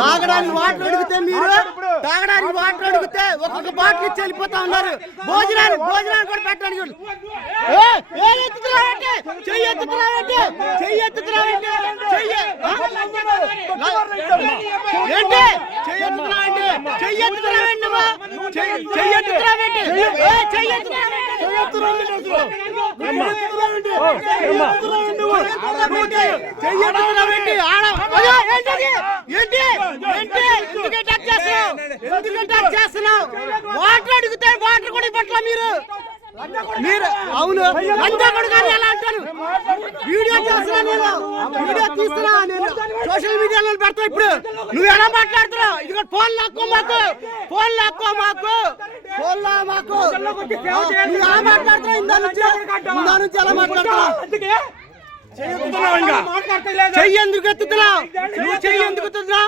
తాగడానికి వాటర్ అడిగితే మీరు తాగడానికి వాటర్ అడిగితే ఒక్కొక్క బాటిల్ ఇచ్చి వెళ్ళిపోతా ఉన్నారు. భోజనాన్ని కూడా పెట్టడానికి వాటర్ అడిగితే వాటర్ కూడా ఇవ్వట్లా మీరు అవును అంతా కూడా ఎలా అంటారు. వీడియో చేస్తున్నా వీడియో తీస్తున్నా నేను సోషల్ మీడియాలో పెడతా. ఇప్పుడు నువ్వు ఎలా మాట్లాడుతున్నావు? ఇది ఫోన్ లాక్కో మాకు ఎలా మాట్లాడుతున్నావు? ఇందా నుంచి ఎలా మాట్లాడుతున్నావు? చెయ్యి ఎందుకు ఎత్తుతున్నావు? నువ్వు చెయ్యి ఎందుకు ఎత్తుతున్నావు?